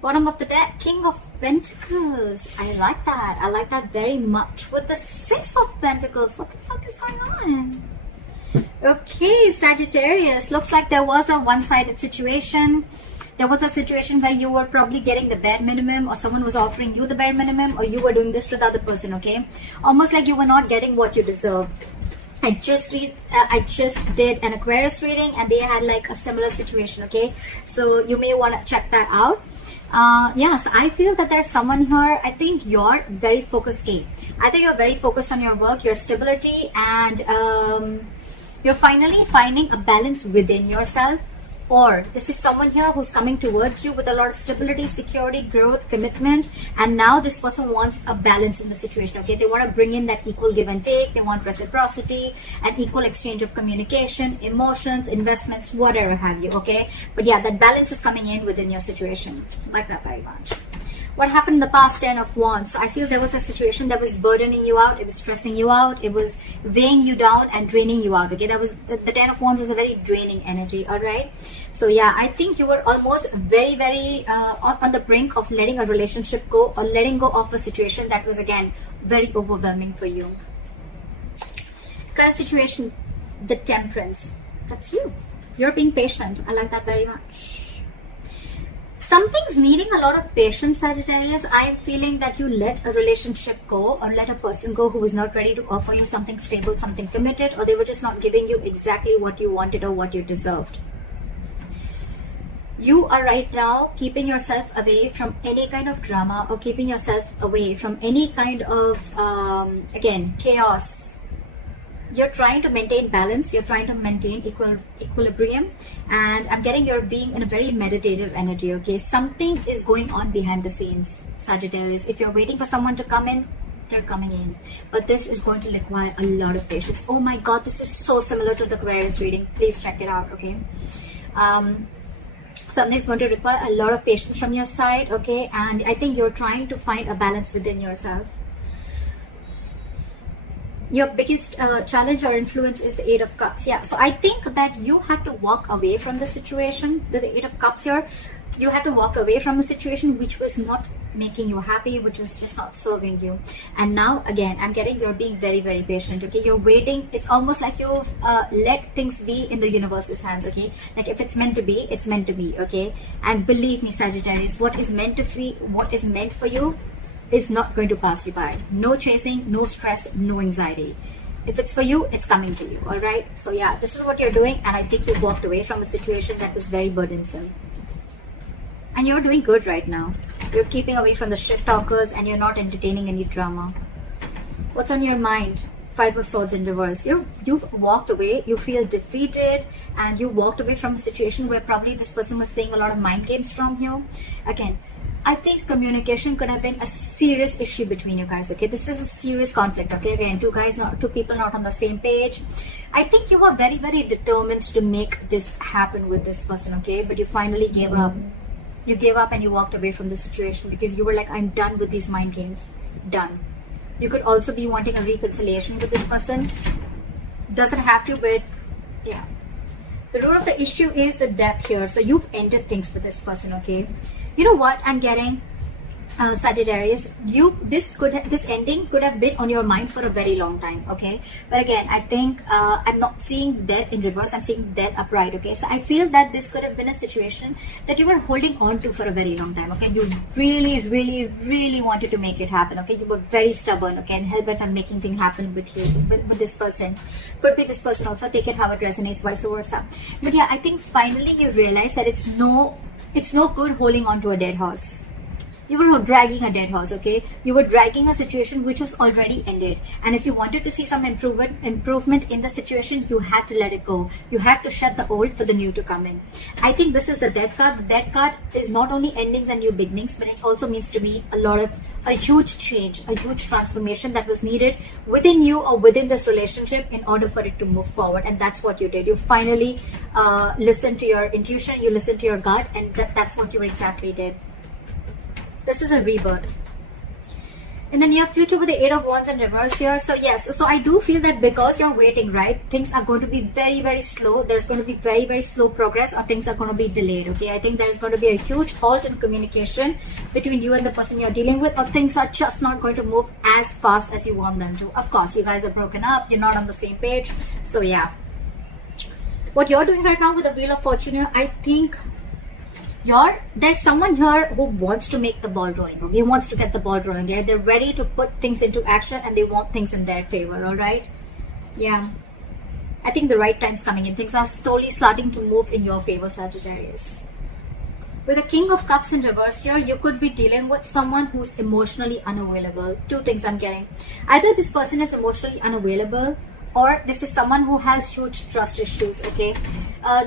Bottom of the deck, King of Pentacles. I like that. I like that very much. With the Six of Pentacles, what the fuck is going on? Okay, Sagittarius. Looks like there was a one-sided situation. There was a situation where you were probably getting the bare minimum, or someone was offering you the bare minimum, or you were doing this to the other person, okay? Almost like you were not getting what you deserve. I just did an Aquarius reading, and they had like a similar situation, okay? So you may want to check that out. Yes, I feel that there's someone here. I think you're very focused. Either you're very focused on your work, your stability, and you're finally finding a balance within yourself, or this is someone here who's coming towards you with a lot of stability, security, growth, commitment, and now this person wants a balance in the situation, okay? They want to bring in that equal give and take. They want reciprocity, an equal exchange of communication, emotions, investments, whatever have you, okay? But yeah, that balance is coming in within your situation. Like that very much. What happened in the past? 10 of Wands. So I feel there was a situation that was burdening you out. It was stressing you out. It was weighing you down and draining you out. Okay, that was the 10 of Wands is a very draining energy. All right. So yeah, I think you were almost very on the brink of letting a relationship go, or letting go of a situation that was again very overwhelming for you. Current situation, the Temperance. That's you. You're being patient. I like that very much. Something's needing a lot of patience, Sagittarius. I'm feeling that you let a relationship go, or let a person go who was not ready to offer you something stable, something committed, or they were just not giving you exactly what you wanted or what you deserved. You are right now keeping yourself away from any kind of drama, or keeping yourself away from any kind of, again, chaos. You're trying to maintain balance. You're trying to maintain equilibrium. And I'm getting you're being in a very meditative energy, okay? Something is going on behind the scenes, Sagittarius. If you're waiting for someone to come in, they're coming in. But this is going to require a lot of patience. Oh my God, this is so similar to the Aquarius reading. Please check it out, okay? Something's going to require a lot of patience from your side, okay? And I think you're trying to find a balance within yourself. Your biggest challenge or influence is the Eight of Cups. Yeah, so I think that you have to walk away from the situation. The Eight of Cups here, you have to walk away from a situation which was not making you happy, which was just not serving you. And now again, I'm getting you're being very patient, okay? You're waiting. It's almost like you've let things be in the universe's hands, okay? Like if it's meant to be, it's meant to be, okay? And believe me, Sagittarius, what is meant for you is not going to pass you by. No chasing, no stress, no anxiety. If it's for you, it's coming to you, all right? So yeah, this is what you're doing, and I think you walked away from a situation that was very burdensome. And you're doing good right now. You're keeping away from the shit talkers, and you're not entertaining any drama. What's on your mind? Five of Swords in reverse. You've walked away. You feel defeated, and you walked away from a situation where probably this person was playing a lot of mind games from you. Again, I think communication could have been a serious issue between you guys, okay? This is a serious conflict, okay? Again, two people not on the same page. I think you were very determined to make this happen with this person, okay? But you finally gave up. You gave up and you walked away from the situation because you were like, I'm done with these mind games. Done. You could also be wanting a reconciliation with this person. Doesn't have to, but yeah. The root of the issue is the death here. So you've ended things with this person, okay? You know what I'm getting, Sagittarius? This ending could have been on your mind for a very long time, okay? But again, I think I'm not seeing death in reverse. I'm seeing death upright, okay? So I feel that this could have been a situation that you were holding on to for a very long time, okay? You really wanted to make it happen, okay? You were very stubborn, okay? And hell-bent on making things happen with you, with this person. Could be this person also. Take it how it resonates, vice versa. But yeah, I think finally you realize that it's no good holding on to a dead horse. You were dragging a dead horse, okay? You were dragging a situation which was already ended. And if you wanted to see some improvement in the situation, you had to let it go. You had to shut the old for the new to come in. I think this is the Death card. The Death card is not only endings and new beginnings, but it also means to be a huge change, a huge transformation that was needed within you or within this relationship in order for it to move forward. And that's what you did. You finally listened to your intuition, you listened to your gut, and that's what you exactly did. This is a rebirth. in the near future with the 8 of Wands in reverse here. So yes, so I do feel that because you're waiting, right, things are going to be very, very slow. There's going to be very, very slow progress, or things are going to be delayed, okay? I think there's going to be a huge halt in communication between you and the person you're dealing with, or things are just not going to move as fast as you want them to. Of course, you guys are broken up, you're not on the same page. So yeah, what you're doing right now with the Wheel of Fortune here, I think there's someone here who wants to make the ball rolling, okay? He wants to get the ball rolling, yeah? They're ready to put things into action, and they want things in their favor, all right? Yeah, I think the right time's coming in. Things are slowly starting to move in your favor, Sagittarius. With the King of Cups in reverse here, you could be dealing with someone who's emotionally unavailable. Two things I'm getting. Either this person is emotionally unavailable, or this is someone who has huge trust issues, okay?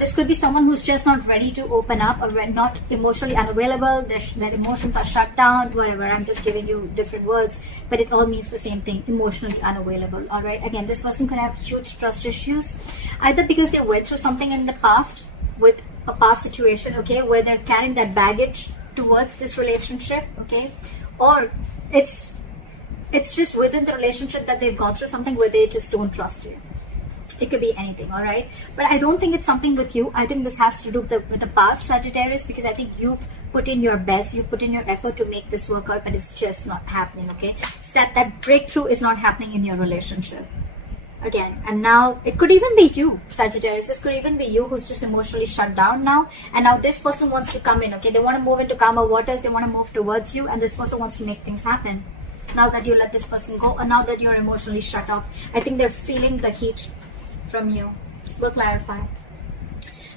This could be someone who's just not ready to open up, or not emotionally unavailable. Their emotions are shut down, whatever. I'm just giving you different words, but it all means the same thing, emotionally unavailable, all right? Again, this person could have huge trust issues, either because they went through something in the past with a past situation, okay, where they're carrying that baggage towards this relationship, okay? Or it's just within the relationship that they've gone through something where they just don't trust you. It could be anything, all right? But I don't think it's something with you. I think this has to do with the past, Sagittarius, because I think you've put in your best, you've put in your effort to make this work out, but it's just not happening, okay? So that breakthrough is not happening in your relationship. Again, and now it could even be you, Sagittarius. This could even be you who's just emotionally shut down now, and now this person wants to come in, okay? They want to move into calmer waters, they want to move towards you, and this person wants to make things happen. Now that you let this person go, or now that you're emotionally shut off, I think they're feeling the heat from you. We'll clarify.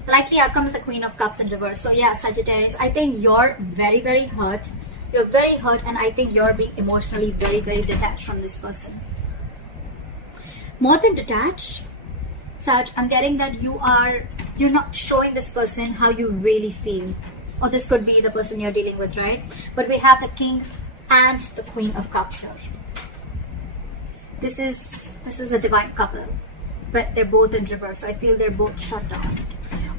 The likely outcome is the Queen of Cups in reverse. So yeah, Sagittarius, I think you're very, very hurt. You're very hurt, and I think you're being emotionally very, very detached from this person. More than detached, Sag, I'm getting that you're not showing this person how you really feel. Or this could be the person you're dealing with, right? But we have the King and the Queen of Cups here. This is a divine couple, but they're both in reverse, so I feel they're both shut down.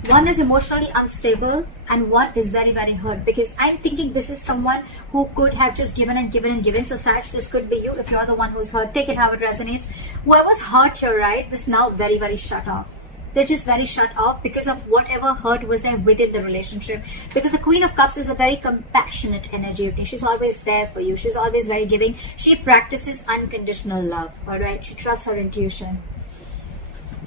One is emotionally unstable, and one is very, very hurt, because I'm thinking this is someone who could have just given and given and given. So Sag, this could be you if you're the one who's hurt. Take it how it resonates. Whoever's hurt here, right, is now very, very shut off. They're just very shut off because of whatever hurt was there within the relationship. Because the Queen of Cups is a very compassionate energy, okay? She's always there for you. She's always very giving. She practices unconditional love, all right? She trusts her intuition.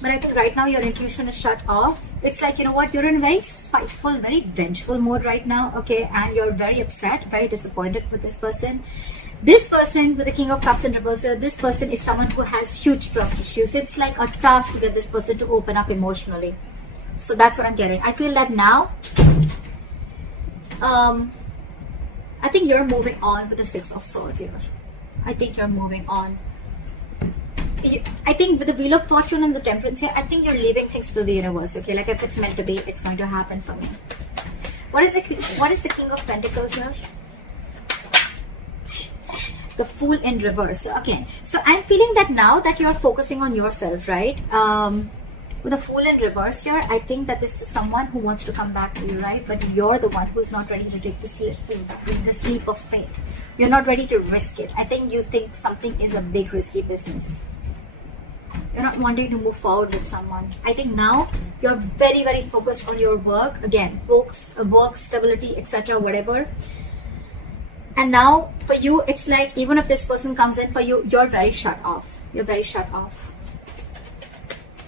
But I think right now your intuition is shut off. It's like, you know what, you're in a very spiteful, very vengeful mode right now, okay? And you're very upset, very disappointed with this person. This person with the King of Cups in reverse, this person is someone who has huge trust issues. It's like a task to get this person to open up emotionally. So that's what I'm getting. I feel that now, I think you're moving on with the Six of Swords here. I think you're moving on. I think with the Wheel of Fortune and the Temperance here, I think you're leaving things to the universe, okay? Like if it's meant to be, it's going to happen for me. What is the King of Pentacles here? The Fool in reverse. Okay, so I'm feeling that now that you're focusing on yourself, right? With the Fool in reverse here, I think that this is someone who wants to come back to you, right? But you're the one who's not ready to take this leap of faith. You're not ready to risk it. I think you think something is a big risky business. You're not wanting to move forward with someone. I think now you're very, very focused on your work. Again, work, stability, etc., whatever. And now for you, it's like even if this person comes in for you, you're very shut off. You're very shut off.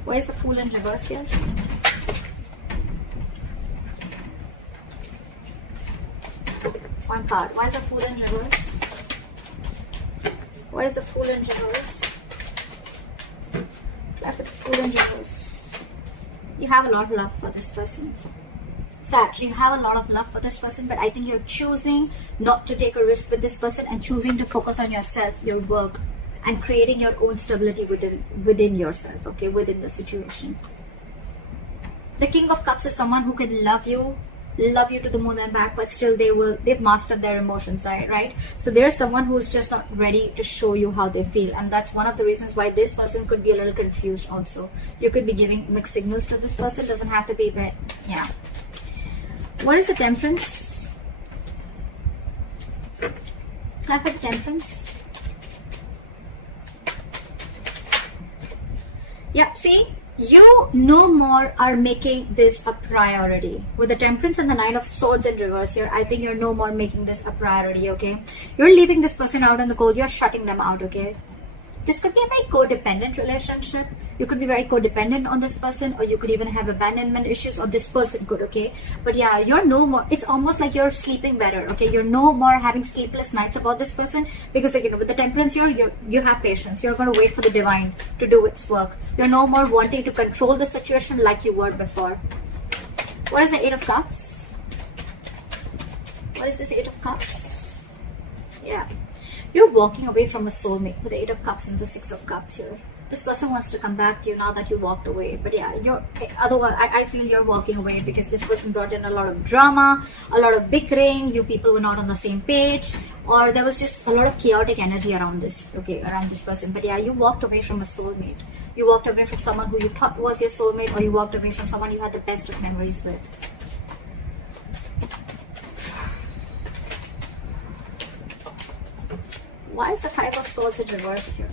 Why is the Fool in reverse here? One card. Why is the Fool in reverse? Why is the Fool in reverse? Clap with the Fool in reverse. You have a lot of love for this person. Sag, you have a lot of love for this person, but I think you're choosing not to take a risk with this person and choosing to focus on yourself, your work, and creating your own stability within yourself, okay, within the situation. The King of Cups is someone who can love you to the moon and back, but still they've mastered their emotions, right? So there's someone who's just not ready to show you how they feel, and that's one of the reasons why this person could be a little confused also. You could be giving mixed signals to this person. Doesn't have to be, but yeah. What is the Temperance? Clap at Temperance. Yeah, see, you no more are making this a priority. With the Temperance and the Nine of Swords in reverse here, I think you're no more making this a priority, okay? You're leaving this person out in the cold. You're shutting them out, okay? This could be a very codependent relationship. You could be very codependent on this person, or you could even have abandonment issues, or this person could, okay? But yeah, you're no more, it's almost like you're sleeping better, okay? You're no more having sleepless nights about this person, because again, with the Temperance here, you have patience. You're going to wait for the divine to do its work. You're no more wanting to control the situation like you were before. What is the Eight of Cups? What is this Eight of Cups? Yeah. You're walking away from a soulmate with the Eight of Cups and the Six of Cups here. This person wants to come back to you now that you walked away. But yeah, otherwise, I feel you're walking away because this person brought in a lot of drama, a lot of bickering. You people were not on the same page, or there was just a lot of chaotic energy around this, okay, around this person. But yeah, you walked away from a soulmate. You walked away from someone who you thought was your soulmate, or you walked away from someone you had the best of memories with. Why is the Five of Swords in reverse here?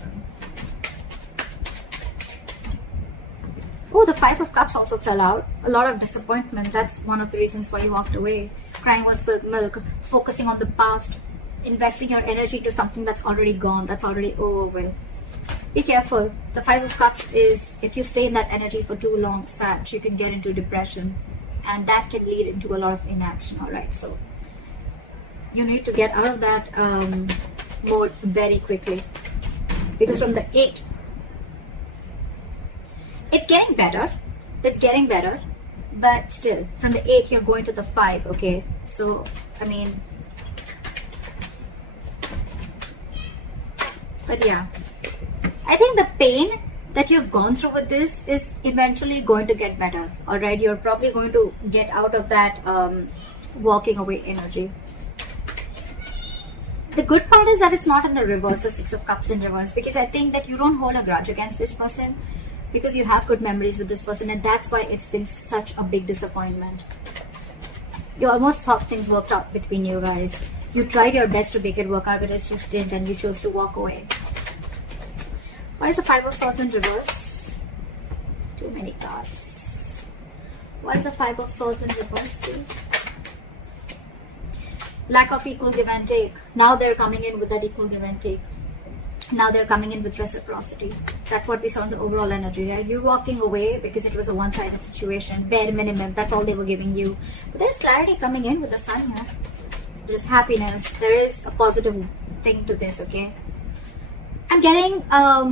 Oh, the Five of Cups also fell out. A lot of disappointment. That's one of the reasons why you walked away. Crying was spilled milk. Focusing on the past. Investing your energy to something that's already gone. That's already over with. Be careful. The Five of Cups is, if you stay in that energy for too long, Sag, you can get into depression. And that can lead into a lot of inaction. Alright, so you need to get out of that mode very quickly, because from the 8, it's getting better, but still from the 8 you're going to the 5, okay? So I mean, but yeah, I think the pain that you've gone through with this is eventually going to get better. All right, you're probably going to get out of that walking away energy. The good part is that it's not in the reverse, the Six of Cups in reverse, because I think that you don't hold a grudge against this person, because you have good memories with this person, and that's why it's been such a big disappointment. You almost thought things worked out between you guys. You tried your best to make it work out, but it just didn't, and you chose to walk away. Why is the Five of Swords in reverse? Too many cards. Why is the Five of Swords in reverse, please? Lack of equal give and take. Now they're coming in with that equal give and take. Now they're coming in with reciprocity. That's what we saw in the overall energy, right? You're walking away because it was a one-sided situation. Bare minimum. That's all they were giving you. But there's clarity coming in with the Sun here. There's happiness. There is a positive thing to this, okay? I'm getting,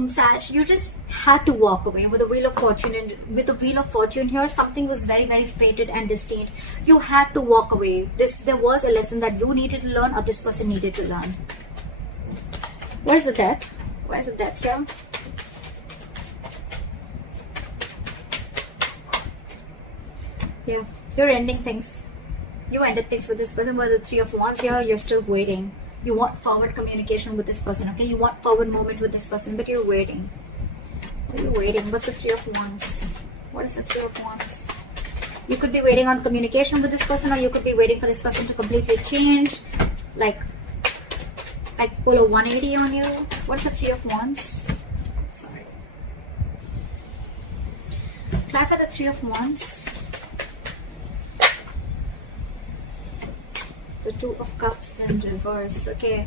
Sag, you just had to walk away with the Wheel of Fortune. And with the Wheel of Fortune here, something was very, very fated and destined. You had to walk away. There was a lesson that you needed to learn, or this person needed to learn. Where's the Death? Where's the Death here? Yeah, you're ending things. You ended things with this person. With the Three of Wands here, you're still waiting. You want forward communication with this person, okay? You want forward movement with this person, but you're waiting. What are you waiting? What's the Three of Wands? What is the Three of Wands? You could be waiting on communication with this person, or you could be waiting for this person to completely change, like pull a 180 on you. What's the Three of Wands? Sorry. Try for the Three of Wands. The Two of Cups in reverse, okay?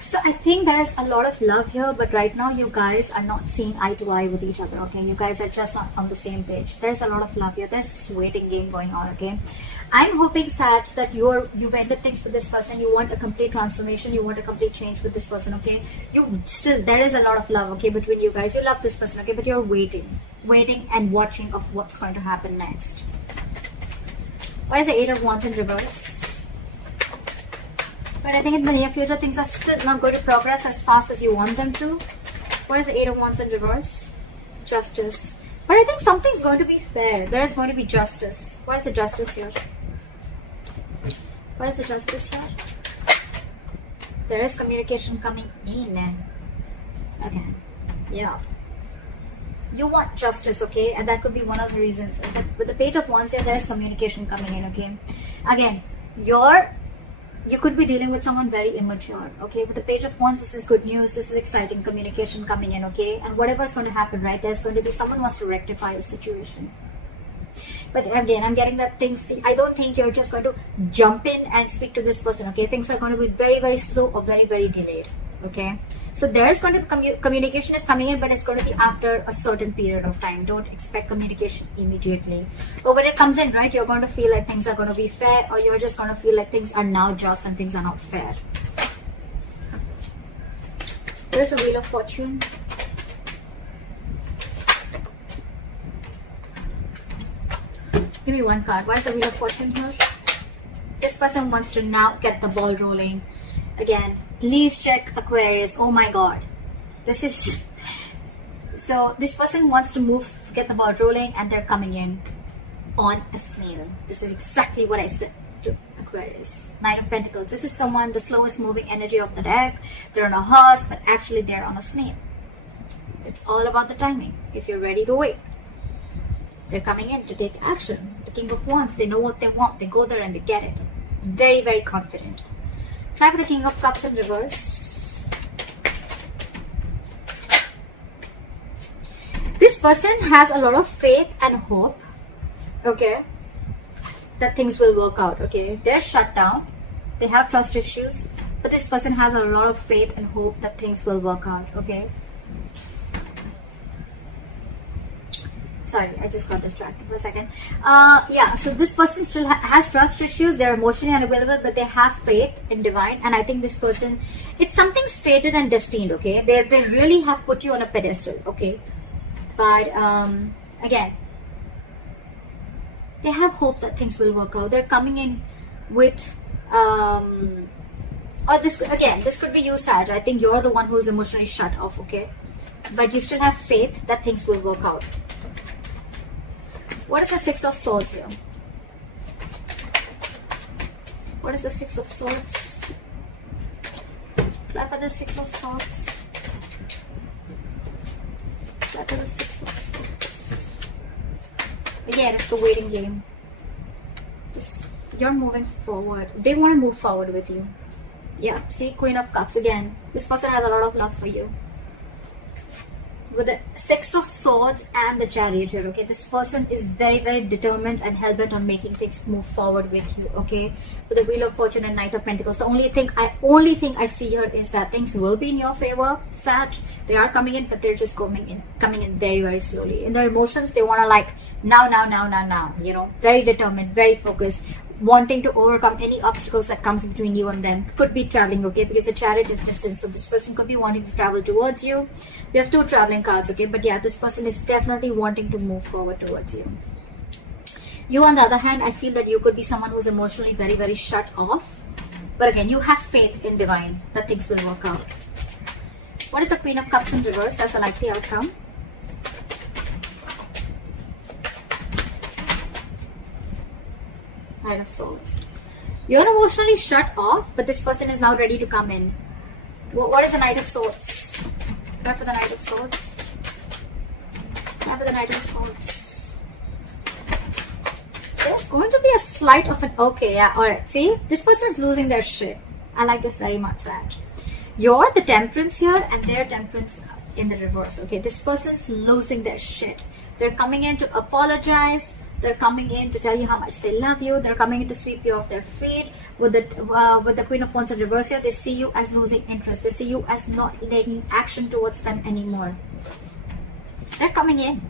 So I think there's a lot of love here, but right now you guys are not seeing eye to eye with each other, okay? You guys are just not on the same page. There's a lot of love here. There's this waiting game going on, okay? I'm hoping, Sag, that you've ended things with this person. You want a complete transformation. You want a complete change with this person, okay? There is a lot of love, okay, between you guys. You love this person, okay? But you're waiting and watching of what's going to happen next. Why is the Eight of Wands in reverse? But I think in the near future, things are still not going to progress as fast as you want them to. Why is the Eight of Wands in reverse? Justice. But I think something's going to be fair. There is going to be justice. Why is the Justice here? Why is the Justice here? There is communication coming in. Okay. Yeah. You want justice, okay? And that could be one of the reasons. With the Page of Wands here, there is communication coming in, okay? Again, you could be dealing with someone very immature, okay? With the Page of Wands, this is good news, this is exciting communication coming in, okay? And whatever's going to happen, right, there's going to be someone wants to rectify a situation. But again, I'm getting that things, I don't think you're just going to jump in and speak to this person, okay? Things are going to be very, very slow or very, very delayed, okay? So there's going to be communication is coming in, but it's going to be after a certain period of time. Don't expect communication immediately. But when it comes in, right, you're going to feel like things are going to be fair, or you're just going to feel like things are now just and things are not fair. There's the Wheel of Fortune. Give me one card. Why is the Wheel of Fortune here? This person wants to now get the ball rolling. Again, please check Aquarius. Oh my god. This is... So, this person wants to get the ball rolling, and they're coming in on a snail. This is exactly what I said to Aquarius. Knight of Pentacles. This is someone, the slowest moving energy of the deck. They're on a horse, but actually they're on a snail. It's all about the timing. If you're ready to wait. They're coming in to take action. The King of Wands, they know what they want. They go there and they get it. Very, very confident. Try for the King of Cups in reverse. This person has a lot of faith and hope, okay, that things will work out, okay. They're shut down. They have trust issues. But this person has a lot of faith and hope that things will work out, okay. Sorry, I just got distracted for a second. Yeah, so this person still has trust issues. They're emotionally unavailable, but they have faith in divine. And I think this person, it's something's fated and destined, okay? They really have put you on a pedestal, okay? But again, they have hope that things will work out. They're coming in with, or this could be you, Sag. I think you're the one who's emotionally shut off, okay? But you still have faith that things will work out. What is the Six of Swords here? What is the Six of Swords? Try for the Six of Swords. Try for the Six of Swords. Again, it's the waiting game. You're moving forward. They want to move forward with you. Yeah, see, Queen of Cups again. This person has a lot of love for you. With the Six of Swords and the Chariot here, okay, this person is very, very determined and hell-bent on making things move forward with you, okay. With the Wheel of Fortune and Knight of Pentacles, the only thing I see here is that things will be in your favor, Sag. They are coming in, but they're just coming in very, very slowly. In their emotions, they want to like now, you know, very determined, very focused, wanting to overcome any obstacles that comes between you and them. Could be traveling, okay, because the Chariot is distance, so this person could be wanting to travel towards you. We have two traveling cards, okay, but yeah, this person is definitely wanting to move forward towards you. You, on the other hand, I feel that you could be someone who's emotionally very, very shut off, but again, you have faith in divine that things will work out. What is the Queen of Cups in reverse as a likely outcome? Knight of Swords. You're emotionally shut off, but this person is now ready to come in. What is the Knight of Swords? Try for the Knight of Swords. Try for the Knight of Swords. There's going to be a slight of an... Okay, yeah, alright. See? This person is losing their shit. I like this very much, Sag. You're the Temperance here, and they're Temperance in the reverse, okay? This person's losing their shit. They're coming in to apologize. They're coming in to tell you how much they love you. They're coming in to sweep you off their feet. With the Queen of Wands in reverse here, they see you as losing interest. They see you as not taking action towards them anymore. They're coming in.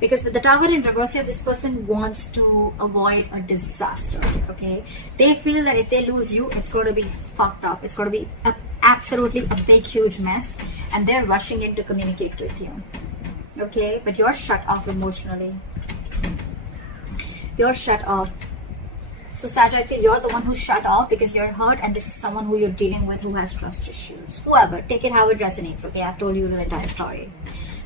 Because with the Tower in reverse here, this person wants to avoid a disaster, okay? They feel that if they lose you, it's going to be fucked up. It's going to be absolutely a big, huge mess. And they're rushing in to communicate with you, okay? But you're shut off emotionally. You're shut off. So Sag, I feel you're the one who's shut off because you're hurt, and this is someone who you're dealing with who has trust issues. Whoever, take it how it resonates, okay? I've told you the entire story.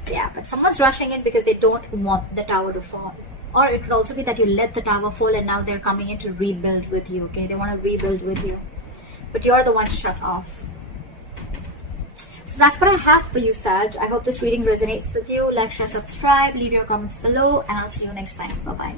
Yeah, but someone's rushing in because they don't want the tower to fall. Or it could also be that you let the tower fall and now they're coming in to rebuild with you, okay? They want to rebuild with you. But you're the one shut off. So that's what I have for you, Sag. I hope this reading resonates with you. Like, share, subscribe, leave your comments below, and I'll see you next time. Bye-bye.